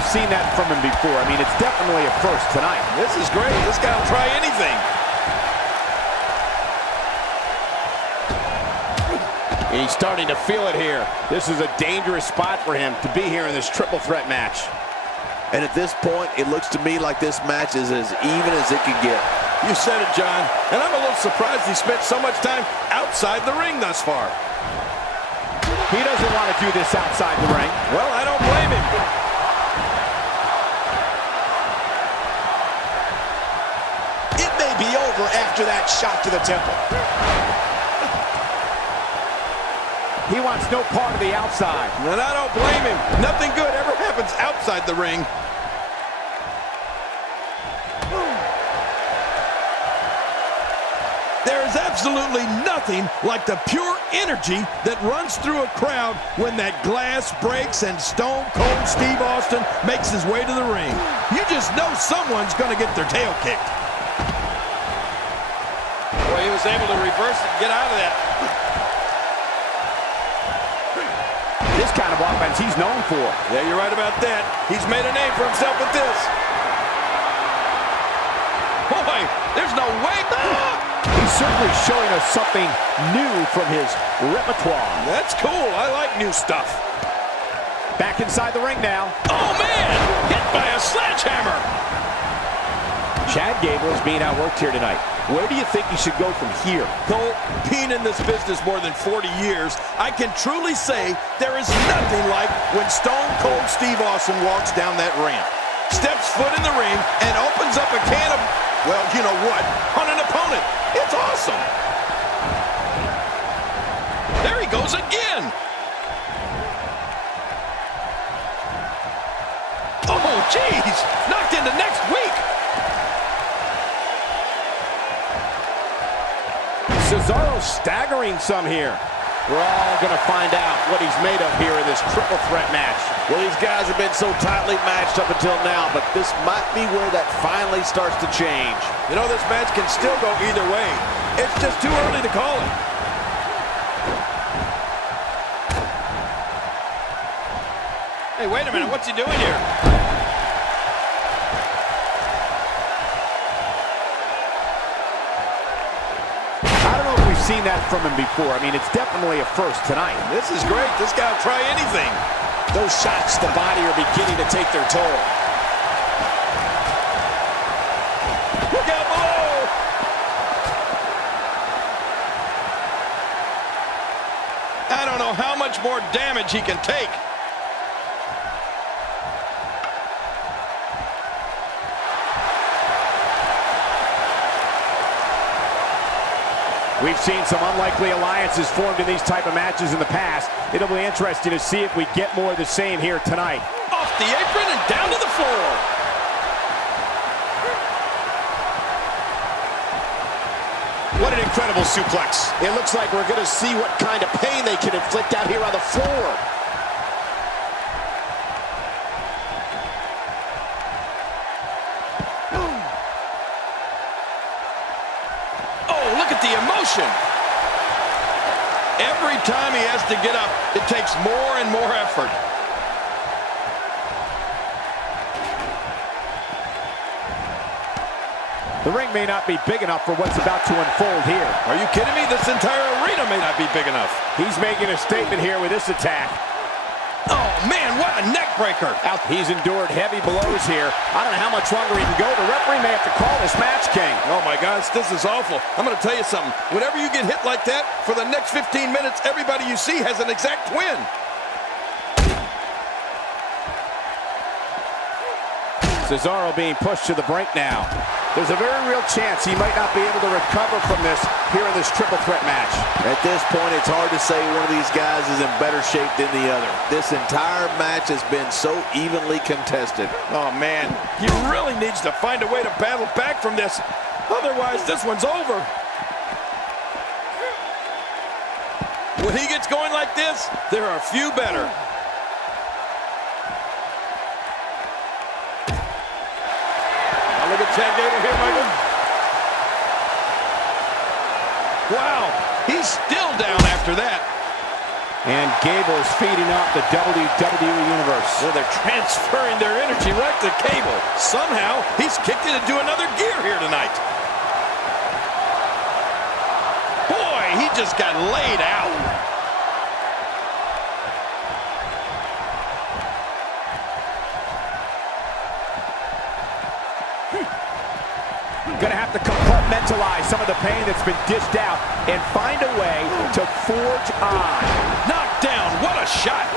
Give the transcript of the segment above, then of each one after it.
we've seen that from him before. I mean, it's definitely a first tonight. This is great. This guy will try anything. He's starting to feel it here. This is a dangerous spot for him to be here in this triple threat match. And at this point, it looks to me like this match is as even as it can get. You said it, John. And I'm a little surprised he spent so much time outside the ring thus far. He doesn't want to do this outside the ring. Well, I don't blame him. It may be over after that shot to the temple. He wants no part of the outside. And I don't blame him. Nothing good ever happens outside the ring. There is absolutely nothing like the pure energy that runs through a crowd when that glass breaks and Stone Cold Steve Austin makes his way to the ring. You just know someone's going to get their tail kicked. Boy, he was able to reverse it and get out of that. This kind of offense he's known for. Yeah, you're right about that. He's made a name for himself with this. Boy, there's no way. He's certainly showing us something new from his repertoire. That's cool. I like new stuff. Back inside the ring now. Oh, man! Hit by a sledgehammer. Chad Gable is being outworked here tonight. Where do you think he should go from here? Cole, being in this business more than 40 years, I can truly say there is nothing like when Stone Cold Steve Austin walks down that ramp, steps foot in the ring, and opens up a can of, well, you know what, on an opponent. It's awesome. There he goes again. Oh, jeez. Knocked into next week. Cesaro staggering some here. We're all going to find out what he's made of here in this triple threat match. Well, these guys have been so tightly matched up until now, but this might be where that finally starts to change. You know, this match can still go either way. It's just too early to call it. Hey, wait a minute. What's he doing here? Seen that from him before. I mean, it's definitely a first tonight. This is great. This guy will try anything. Those shots to the body are beginning to take their toll. Look out below! I don't know how much more damage he can take. We've seen some unlikely alliances formed in these type of matches in the past. It'll be interesting to see if we get more of the same here tonight. Off the apron and down to the floor. What an incredible suplex. It looks like we're going to see what kind of pain they can inflict out here on the floor. The emotion. Every time he has to get up, it takes more and more effort. The ring may not be big enough for what's about to unfold here. Are you kidding me? This entire arena may not be big enough. He's making a statement here with this attack. Oh, man, what a neck breaker. He's endured heavy blows here. I don't know how much longer he can go. The referee may have to call this match, King. Oh, my gosh, this is awful. I'm going to tell you something. Whenever you get hit like that, for the next 15 minutes, everybody you see has an exact twin. Cesaro being pushed to the brink now. There's a very real chance he might not be able to recover from this here in this triple threat match. At this point, it's hard to say one of these guys is in better shape than the other. This entire match has been so evenly contested. Oh, man, he really needs to find a way to battle back from this. Otherwise, this one's over. When he gets going like this, there are a few better. Look at Chad Gable here, Michael. Wow, he's still down after that. And Gable is feeding up the WWE Universe. Well, they're transferring their energy right to Gable. Somehow, he's kicked it into another gear here tonight. Boy, he just got laid out. Gonna have to compartmentalize some of the pain that's been dished out and find a way to forge on. Knocked down, what a shot.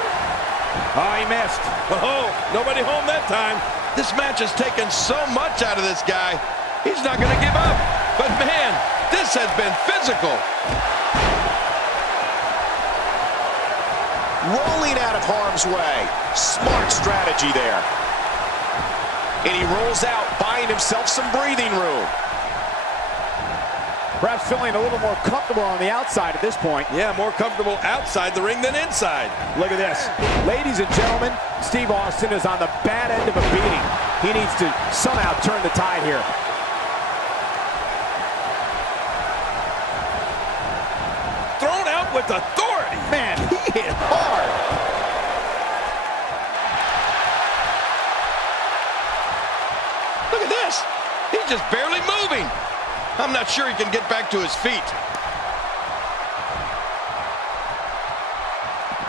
Oh, he missed. Oh, nobody home that time. This match has taken so much out of this guy. He's not gonna give up. But man, this has been physical. Rolling out of harm's way. Smart strategy there. And he rolls out, buying himself some breathing room. Perhaps feeling a little more comfortable on the outside at this point. Yeah, more comfortable outside the ring than inside. Look at this. Ladies and gentlemen, Steve Austin is on the bad end of a beating. He needs to somehow turn the tide here. Thrown out with authority. Man, he hit hard. Look at this. He's just barely moving. I'm not sure he can get back to his feet.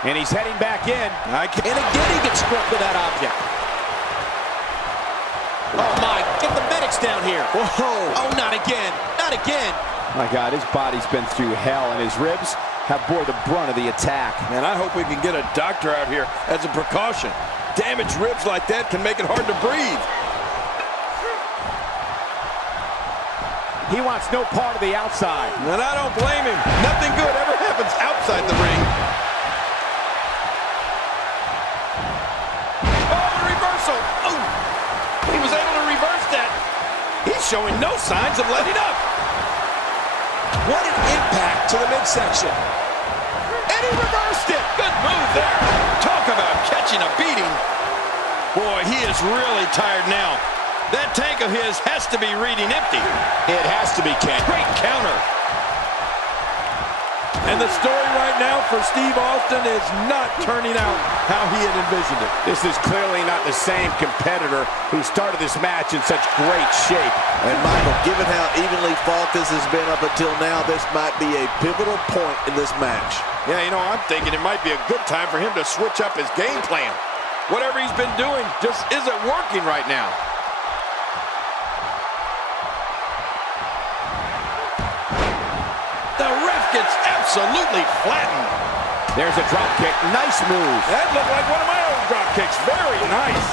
And he's heading back in. And again he gets struck with that object. Oh my, get the medics down here. Whoa. Oh, not again. Not again. My God, his body's been through hell, and his ribs have bore the brunt of the attack. Man, I hope we can get a doctor out here as a precaution. Damaged ribs like that can make it hard to breathe. He wants no part of the outside. And I don't blame him. Nothing good ever happens outside the ring. Oh, the reversal. Oh, he was able to reverse that. He's showing no signs of letting up. What an impact to the midsection. And he reversed it. Good move there. Talk about catching a beating. Boy, he is really tired now. That tank of his has to be reading empty. It has to be, Ken. Great counter. And the story right now for Steve Austin is not turning out how he had envisioned it. This is clearly not the same competitor who started this match in such great shape. And Michael, given how evenly fought this has been up until now, this might be a pivotal point in this match. Yeah, you know, I'm thinking it might be a good time for him to switch up his game plan. Whatever he's been doing just isn't working right now. The ref gets absolutely flattened. There's a drop kick. Nice move. That looked like one of my own drop kicks. Very nice.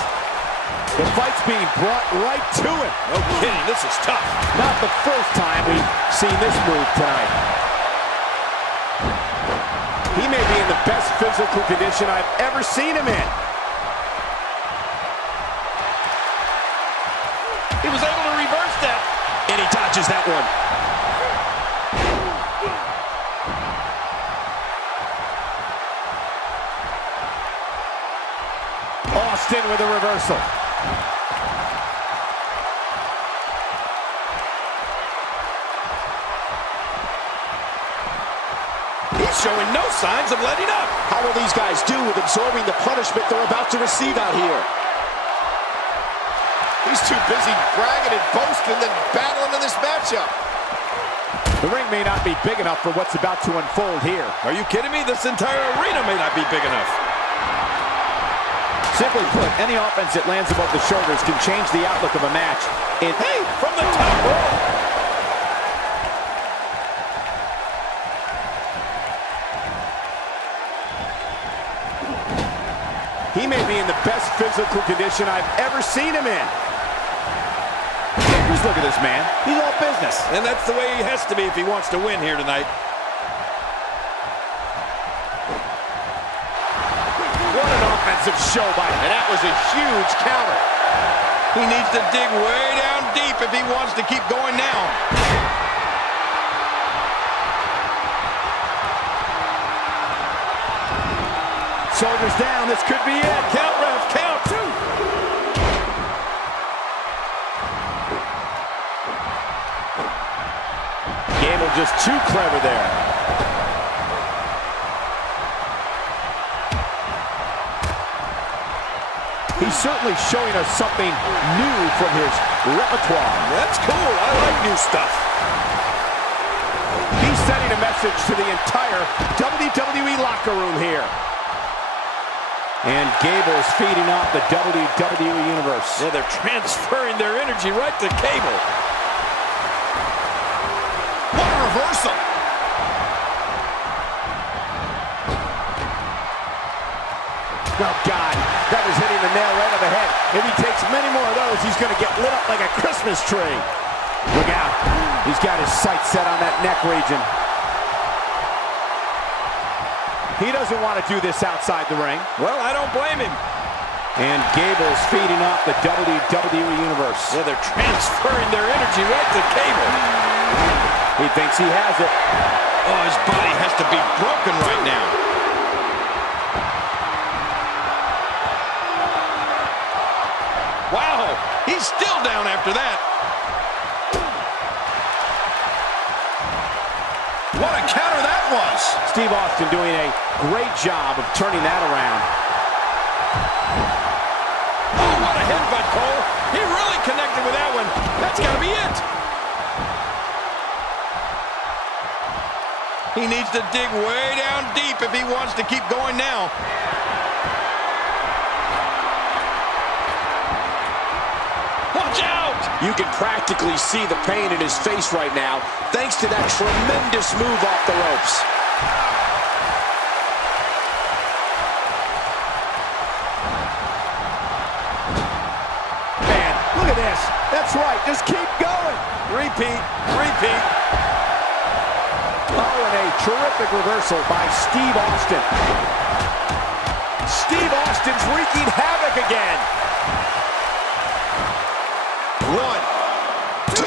The fight's being brought right to him. No kidding, this is tough. Not the first time we've seen this move tonight. He may be in the best physical condition I've ever seen him in. He was able to reverse that. And he dodges that one. Austin with a reversal. He's showing no signs of letting up. How will these guys do with absorbing the punishment they're about to receive out here? He's too busy bragging and boasting than battling in this matchup. The ring may not be big enough for what's about to unfold here. Are you kidding me? This entire arena may not be big enough. Simply put, any offense that lands above the shoulders can change the outlook of a match. Hey, from the top rope. He may be in the best physical condition I've ever seen him in. Just look at this man. He's all business. And that's the way he has to be if he wants to win here tonight. What an offensive show by him. And that was a huge counter. He needs to dig way down deep if he wants to keep going now. Shoulders down. This could be it. Count, ref, count. Two. Gable just too clever there. He's certainly showing us something new from his repertoire. That's cool. I like new stuff. He's sending a message to the entire WWE locker room here. And Gable's feeding off the WWE Universe. Yeah, they're transferring their energy right to Gable. What a reversal. Oh, God, that was hitting the nail right on the head. If he takes many more of those, he's going to get lit up like a Christmas tree. Look out. He's got his sights set on that neck region. He doesn't want to do this outside the ring. Well, I don't blame him. And Gable's feeding off the WWE Universe. Yeah, they're transferring their energy right to Gable. He thinks he has it. Oh, his body has to be broken right now. Wow, he's still down after that. What a counter that was. Steve Austin doing a great job of turning that around. Oh, what a headbutt, Cole. He really connected with that one. That's got to be it. He needs to dig way down deep if he wants to keep going now. Watch out! You can practically see the pain in his face right now, thanks to that tremendous move off the ropes. Man, look at this. That's right. Just keep going. Repeat, repeat. Oh, and a terrific reversal by Steve Austin. Steve Austin's wreaking havoc again. 1, 2.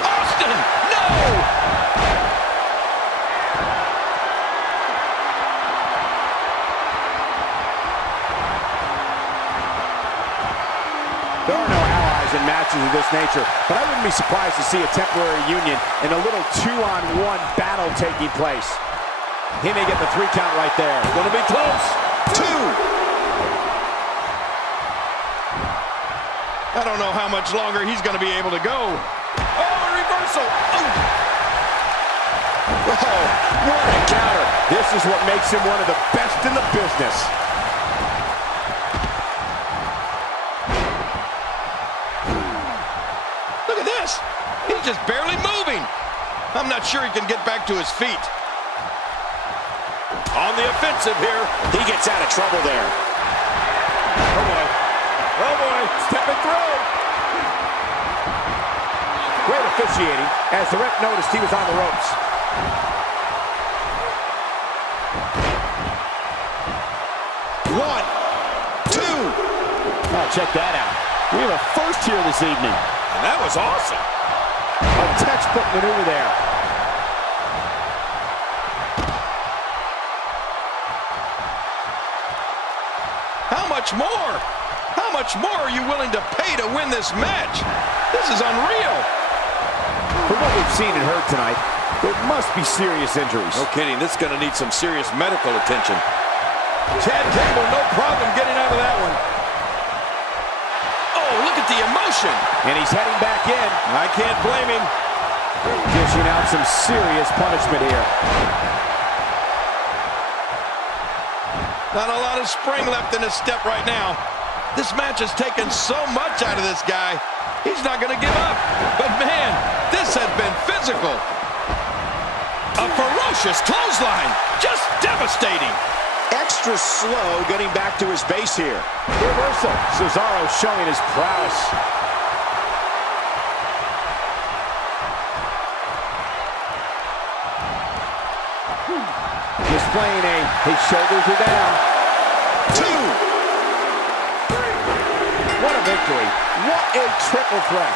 Austin, no! There are no allies in matches of this nature, but I wouldn't be surprised to see a temporary union and a little 2-on-1 battle taking place. He may get the 3 count right there. Gonna be close. 2. I don't know how much longer he's gonna be able to go. Oh, a reversal. Oh. Oh, what a counter. This is what makes him one of the best in the business. Look at this. He's just barely moving. I'm not sure he can get back to his feet. On the offensive here. He gets out of trouble there. Oh, boy. Oh, boy. Stepping through. Great officiating as the ref noticed he was on the ropes. One, 2. Oh, check that out. We have a first here this evening. And that was awesome. A textbook maneuver there. How much more? How much more are you willing to pay to win this match? This is unreal. From what we've seen and heard tonight, there must be serious injuries. No kidding. This is going to need some serious medical attention. Chad Gable, no problem getting out of that one. Oh, look at the emotion. And he's heading back in. I can't blame him. Dishing out some serious punishment here. Not a lot of spring left in his step right now. This match has taken so much out of this guy. He's not going to give up. But man, this has been physical. A ferocious clothesline. Just devastating. Extra slow getting back to his base here. Reversal. Cesaro showing his prowess. Displaying his shoulders are down. 2. What a victory. What a triple threat.